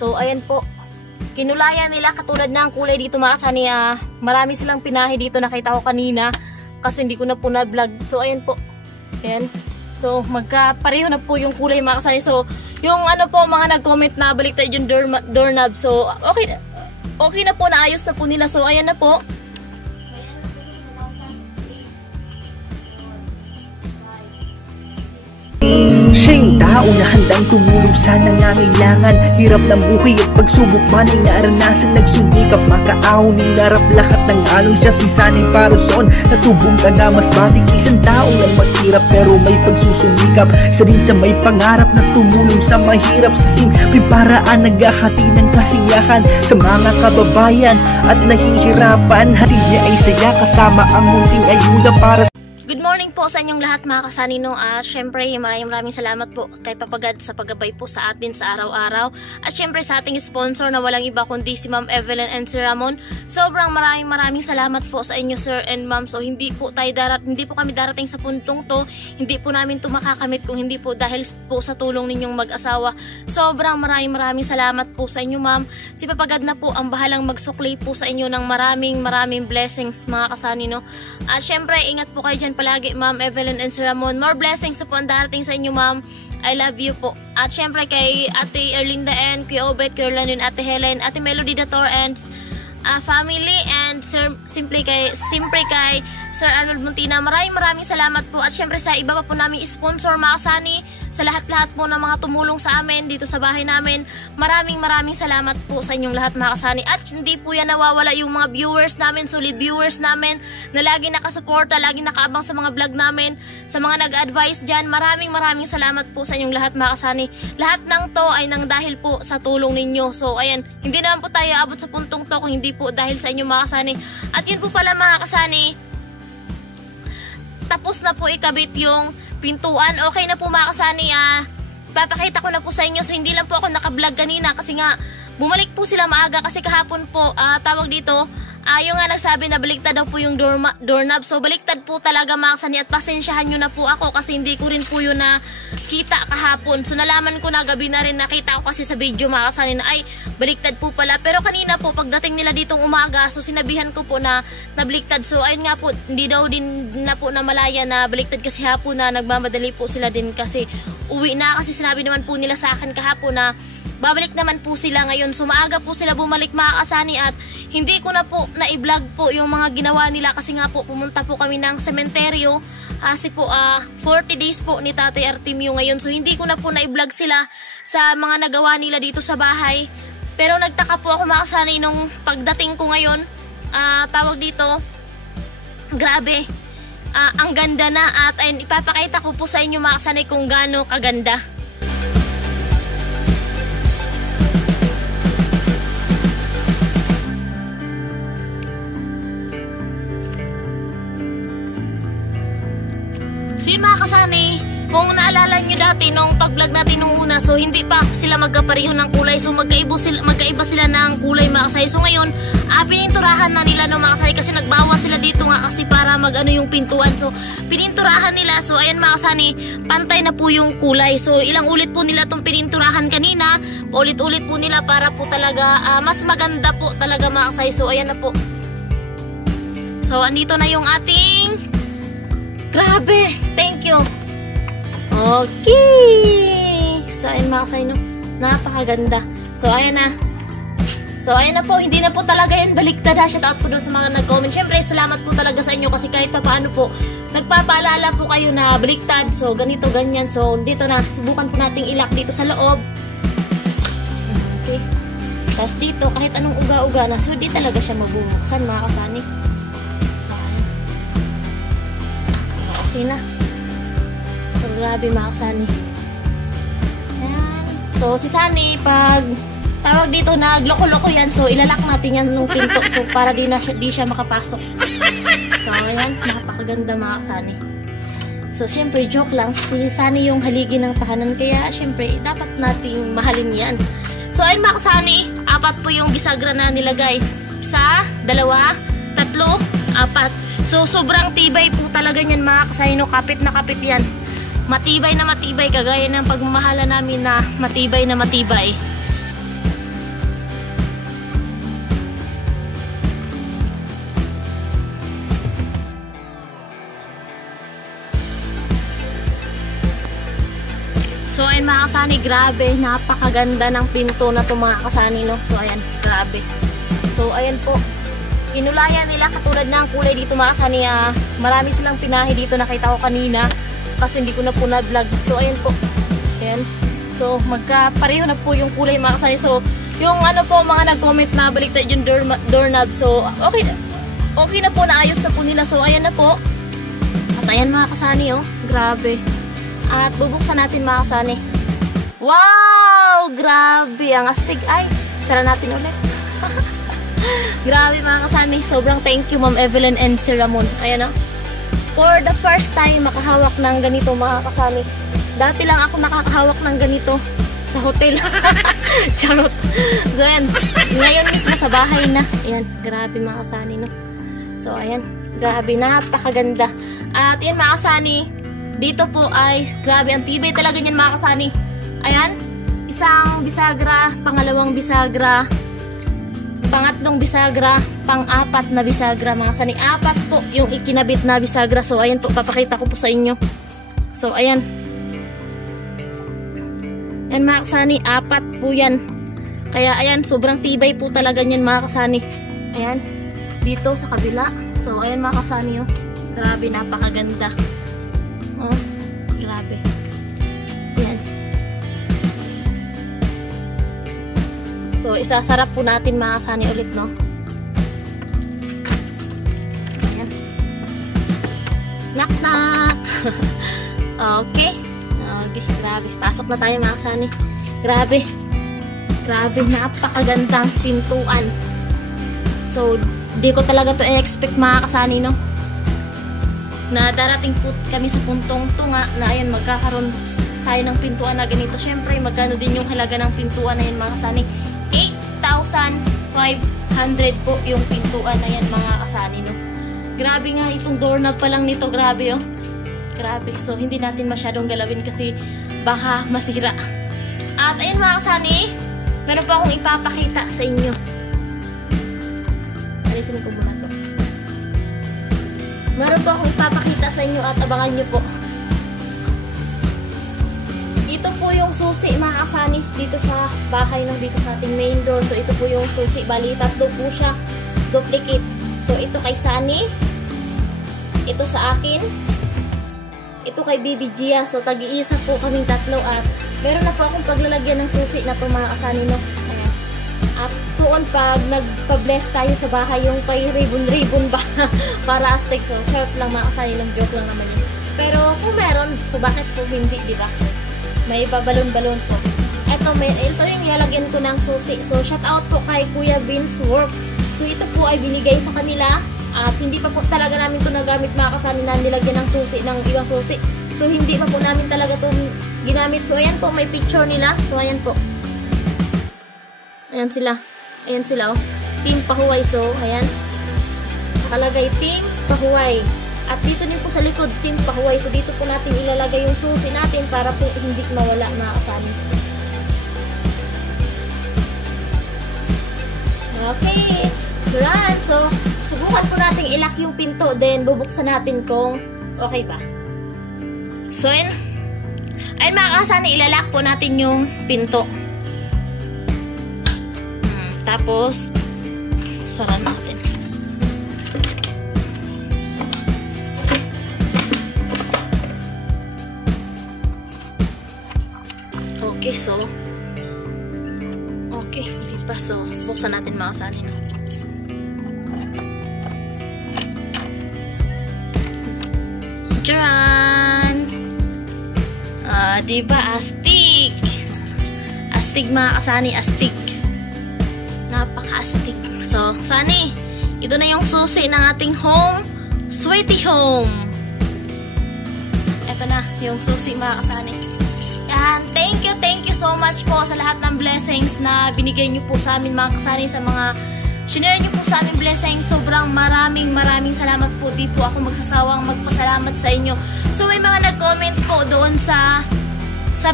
So ayan po, kinulayan nila katulad ng kulay dito mga kasani. Marami silang pinahi dito, nakita ko kanina kasi hindi ko na po na vlog. So ayan po, ayan. So magkapareho na po yung kulay mga kasani. So yung ano po, mga nag-comment na baliktad yung doorknob. So okay na po, naayos na po nila. So ayan na po. Siya yung tao na handang tumulong sa nangangailangan. Hirap ng buhay at pagsubok man ay naranasan. Nagsumikap makaahon, hinarap lahat ng alon. Siya si Sanay Parason, natubong ka na mas matik. Isang tao lang maghirap pero may pagsusumikap. Isa din sa may pangarap na tumulong sa mahirap. Sa simpleng paraan naghahati ng kasiyahan sa mga kababayan at nahihirapan. Hatid niya ay saya kasama ang munting ayuda para Good morning po sa inyong lahat mga kasanino. Syempre maraming salamat po kay Papagad sa paggabay po sa atin sa araw-araw. At syempre sa ating sponsor na walang iba kundi si Ma'am Evelyn and Sir Ramon. Sobrang maraming salamat po sa inyo Sir and Ma'am. So hindi po kami darating sa puntong to. Hindi po namin to makakamit kung hindi po dahil po sa tulong ninyong mag-asawa. Sobrang maraming salamat po sa inyo Ma'am. Si Papagad na po ang bahalang magsukli po sa inyo ng maraming blessings mga kasanino. At syempre ingat po kayo dyan palagi Ma'am Evelyn and Sir Ramon. More blessings po ang darating sa inyo Ma'am. I love you po. At syempre kay Ate Erlinda and Kuya Obet, Kuya Orlando, Ate Helen, Ate Melody Dator and family and simply kay Sir Arnold Muntina. Maraming salamat po. At syempre sa iba pa po namin sponsor mga kasani, sa lahat po ng mga tumulong sa amin dito sa bahay namin. Maraming salamat po sa inyong lahat mga kasani. At hindi po yan nawawala yung mga viewers namin, solid viewers namin na lagi nakasuporta, lagi nakaabang sa mga vlog namin, sa mga nag-advise dyan. Maraming salamat po sa inyong lahat mga kasani. Lahat ng to ay nang dahil po sa tulong ninyo. So ayan, hindi naman po tayo abot sa puntong to kung hindi po dahil sa inyo mga kasani. At yun po pala mga kasani, tapos na po ikabit yung pintuan. Okay na po mga kasani. Papakita ko na po sa inyo. So hindi lang po ako nakablog kanina kasi nga bumalik po sila maaga kasi kahapon po tawag dito yung nga nagsabi na baliktad daw po yung doorknob. So baliktad po talaga mga kasani at pasensyahan nyo na po ako kasi hindi ko rin po yun na kita kahapon. So nalaman ko na gabi na rin, nakita ko kasi sa video mga kasani na ay baliktad po pala. Pero kanina po pagdating nila ditong umaga, so sinabihan ko po na baliktad. So ayun nga po, hindi daw din na po na malaya na baliktad kasi hapon na nagmamadali po sila din kasi uwi na. Kasi sinabi naman po nila sa akin kahapon na babalik naman po sila ngayon. So maaga po sila bumalik mga kasani at hindi ko na po na-i-vlog po yung mga ginawa nila kasi nga po pumunta po kami ng sementeryo kasi po 40 days po ni Tatay Artemio ngayon. So hindi ko na po na-i-vlog sila sa mga nagawa nila dito sa bahay. Pero nagtaka po ako mga kasani nung pagdating ko ngayon, tawag dito, grabe, ang ganda na. At ayun, ipapakita ko po sa inyo mga kasani kung gaano kaganda. So yun mga kasani, kung naalala nyo dati nung pag-vlog natin nung una, so hindi pa sila magkapareho ng kulay. So magkaiba sila ng kulay mga kasani. So ngayon, pininturahan na nila ng mga kasani kasi nagbawas sila dito nga kasi para mag-ano yung pintuan. So pininturahan nila. So ayan mga kasani, pantay na po yung kulay. So ilang ulit po nila itong pininturahan kanina. Ulit-ulit po nila para po talaga mas maganda po talaga mga kasani. So ayan na po. So andito na yung ating... Grabe! Thank you! Okay! So, ayun mga kasani, no? Napakaganda. So, ayan na. So, ayan na po. Hindi na po talaga yan baliktad. Shout out po doon sa mga nag-comment. Siyempre, salamat po talaga sa inyo kasi kahit pa paano po, nagpapaalala po kayo na baliktad. So, ganito, ganyan. So, dito na. Subukan po nating ilak dito sa loob. Okay. Tapos dito, kahit anong uga-uga na. So, di talaga siya mabubuksan mga kasani. Okay na. So, grabe mga kasani. Ayan. So, si Sani, pag tawag dito, nagloko-loko yan. So, ilalak natin yan nung pinto. So, para di siya makapasok. So, ayan. Napakaganda mga kasani. So, syempre, joke lang. Si Sani yung haligi ng tahanan. Kaya, syempre, dapat nating mahalin yan. So, ayun mga kasani. 4 po yung bisagra na nilagay. 1, 2, 3, 4. So, sobrang tibay po talaga niyan mga kasayno. Kapit na kapit yan. Matibay na matibay. Kagaya ng pagmamahala namin na matibay na matibay. So ayan mga kasani, grabe, napakaganda ng pinto na to mga kasani, no? So ayan, grabe. So ayan po, inulayan nila katulad ng kulay dito mga kasani. Marami silang pinahi dito, nakita ko kanina kasi hindi ko na po na-vlog. So ayan po, ayan. So magkapareho na po yung kulay mga kasani. So yung ano po, mga nag-comment na baliktad yung doorknob. So okay na po, naayos na po nila. So ayan na po. At ayan mga kasani, oh, grabe. At bubuksan natin mga kasani. Wow! Grabe, ang astig. Ay, sara natin ulit. Grabe mga kasani. Sobrang thank you Ma'am Evelyn and Sir Ramon. Ayan, oh. For the first time, makahawak ng ganito mga kasani. Dati lang ako nakakahawak ng ganito sa hotel. Charot. So, ayan. Ngayon mismo sa bahay na. Ayan, grabe mga kasani, no? So, ayan. Grabe, napakaganda. At yan mga kasani, dito po ay, grabe, ang tibay talaga niyan mga kasani. Ayan, isang bisagra, pangalawang bisagra, pangatlong bisagra, pang-apat na bisagra mga kasani. Apat po yung ikinabit na bisagra. So, ayan po, papakita ko po sa inyo. So, ayan. Ayan mga kasani, apat po yan. Kaya, ayan, sobrang tibay po talaga niyan mga kasani. Ayan, dito sa kabila. So, ayan mga kasani, oh. Grabe, napakaganda. Oh, grabe. Yan. So, isasarap po natin mga kasani ulit, no? Ayan. Knock, knock! Okay. Okay, grabe. Pasok na tayo mga kasani. Grabe. Grabe, napakagandang pintuan. So, di ko talaga to i-expect mga kasani, no? Na darating po kami sa puntong to nga na ayun, magkakaroon tayo ng pintuan na ganito. Syempre, magkano din yung halaga ng pintuan na yan mga kasani? 8,500 po yung pintuan na yan mga kasani, no? Grabe nga, itong doorknob pa lang nito, grabe, oh. Grabe. So, hindi natin masyadong galawin kasi baka masira. At ayun mga kasani, meron pa akong ipapakita sa inyo. Alisin ko muna to. Meron pa akong ipapakita sa inyo at abangan nyo po. Ito po yung susi mga kasani dito sa bahay ng dito sa ating main door. So ito po yung susi. Bali, tatlo po siya. Duplicate. So ito kay Sunny. Ito sa akin. Ito kay Bibi Gia. So tag-iisa po kaming tatlo at meron na po akong paglalagyan ng susi na po mga kasani, no? At soon pag nagpa-bless tayo sa bahay, yung kay ribbon-ribbon ba para astig. So charot lang mga kasani, ng joke lang naman yun. Pero kung meron, so bakit po hindi, di ba? May babalon-balon. So ito yung ilalagyan ko ng susi. So shout out po kay Kuya Vince Work. So ito po ay binigay sa kanila at hindi pa po talaga namin ito nagamit mga kasani na nilagyan ng susi, ng ibang susi. So hindi pa po namin talaga ito ginamit. So ayan po, may picture nila. So ayan po. Ayan sila. Ayan sila, oh. Team Pahuway. So, ayan. Nakalagay Team Pahuway. At dito din po sa likod, Team Pahuway. So, dito po natin ilalagay yung susi natin para po hindi mawala mga kasani. Okay. So, subukan po natin ilock yung pinto. Then, bubuksan natin kung okay ba. So, ayan. Ayun mga kasani, ilalock po natin yung pinto. Tapos, sara natin. Okay, so okay, di pa. So, buksan natin mga kasani, no? Diyan! Di ba? Astig! Astig mga kasani, astig. Napaka-astig. So, Sunny, ito na yung susi ng ating home, Sweetie Home. Ito na yung susi mga kasani. And thank you so much po sa lahat ng blessings na binigay nyo po sa amin mga kasani, sa mga shinare nyo po sa amin blessings. Sobrang maraming salamat po. Di po ako magsasawang magpasalamat sa inyo. So, may mga nag-comment po doon sa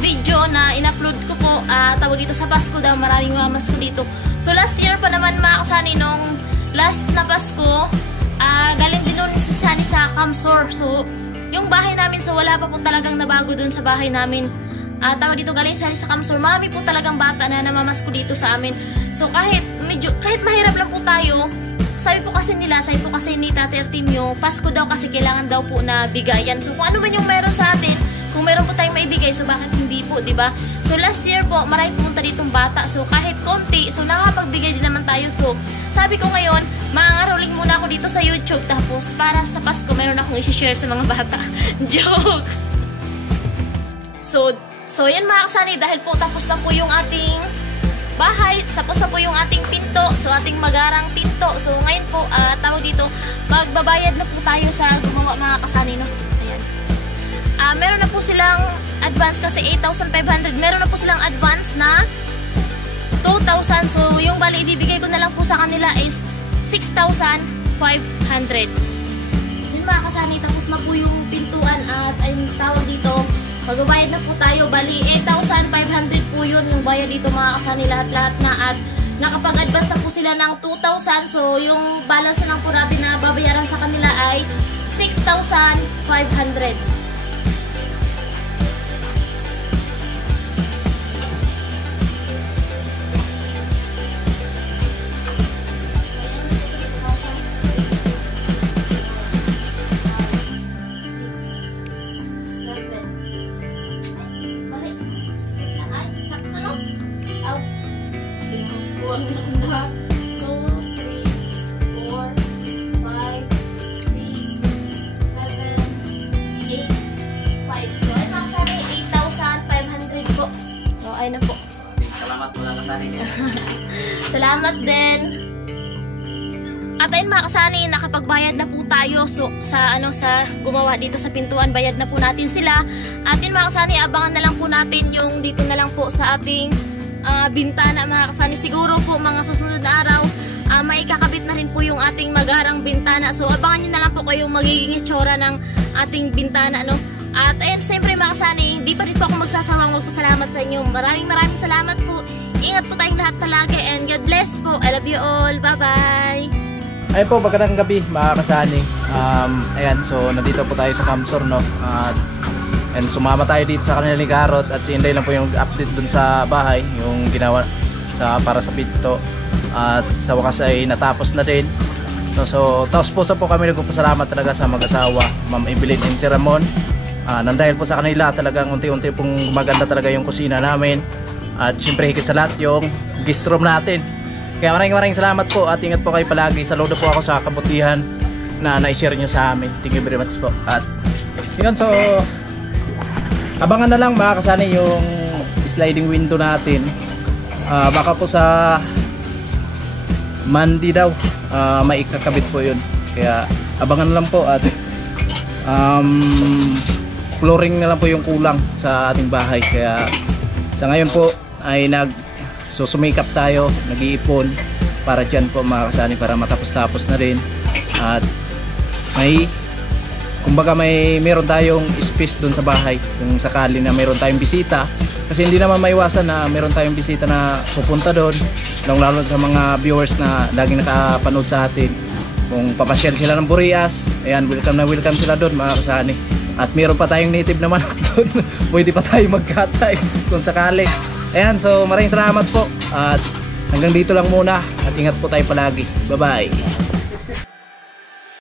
video na in-upload ko po, tawag dito sa Pasko daw, maraming mamas ko dito. So last year pa naman mga kasani, nung last na Pasko, galing din nun si Sunny sa Camsor. So yung bahay namin, so wala pa po talagang nabago dun sa bahay namin. tawag dito galing sa Kamsur, marami po talagang bata na namamasko dito sa amin. So kahit mahirap lang po tayo, sabi po kasi ni Tate Artemio, Pasko daw kasi kailangan daw po na bigayan. So kung ano man yung meron sa atin, kung meron po tayong maibigay, so bakit hindi po, di ba? So last year po, marami pumunta ditong bata. So kahit konti, so nakapagbigay din naman tayo. So sabi ko ngayon, mangangaroling muna ako dito sa YouTube. Tapos para sa Pasko, meron akong i-share sa mga bata. Joke! So yan mga kasani, dahil po tapos na po yung ating bahay, tapos na po yung ating pinto, so ating magarang pinto. So ngayon po, tawag dito, magbabayad na po tayo sa gumawa mga kasani, no? Ayan. Meron na po silang advance kasi 8,500. Meron na po silang advance na 2,000. So yung bali ibibigay ko na lang po sa kanila is 6,500. Yun mga kasani, tapos na po yung pintuan at ay tawag dito, magbabayad na po tayo. Bali 8,500 po yun yung bayad dito mga kasani, lahat-lahat na, at nakapag-advance na po sila ng 2,000. So yung balance na lang po natin na babayaran sa kanila ay 6,500. Salamat din. At ayun mga kasani, nakapagbayad na po tayo sa gumawa dito sa pintuan. Bayad na po natin sila. At yun mga kasani, abangan na lang po natin yung dito na lang po sa ating bintana mga kasani. Siguro po mga susunod na araw, may kakabit na rin po yung ating magarang bintana. So abangan nyo na lang po kayong magiging itsura ng ating bintana, no? At ayun, siyempre mga kasani, hindi pa rin po ako magsasawang magpasalamat sa inyo. Maraming salamat po. Ingat po tayong lahat palagi and God bless po. I love you all. Bye-bye. Ayun po, magandang gabi mga kasani. Ayan, so nandito po tayo sa Kamsur, no? And sumama tayo dito sa kanila ni Garot at si Inday lang po yung update dun sa bahay, yung ginawa para sa pinto. At sa wakas ay natapos na din. So taos puso po kami nagpapasalamat talaga sa mag-asawa, Ma'am Evelyn and si Ramon. Nang dahil po sa kanila talagang unti-unti pong maganda talaga yung kusina namin. At syempre higit sa lahat yung guest room natin. Kaya maraming salamat po at ingat po kayo palagi. Saludo po ako sa kabutihan na na-share nyo sa amin. Thank you very much po. At yun, so abangan na lang mga kasani yung sliding window natin. Baka po sa Monday daw may ikakabit po yun. Kaya abangan na lang po. At flooring na lang po yung kulang sa ating bahay. Kaya sa ngayon po ay susumikap tayo, nag-iipon para dyan po mga kasani, para matapos-tapos na rin. At kumbaga meron tayong space doon sa bahay kung sakali na meron tayong bisita, kasi hindi naman maiwasan na meron tayong bisita na pupunta doon, lalo sa mga viewers na laging nakapanood sa atin. Kung papasyal sila ng Burias, ayan, welcome na welcome sila doon mga kasani. At meron pa tayong native na manok doon. Pwede pa tayo magkatay kung sakali. Ayan, so maraming salamat po. At hanggang dito lang muna. At ingat po tayo palagi. Bye-bye.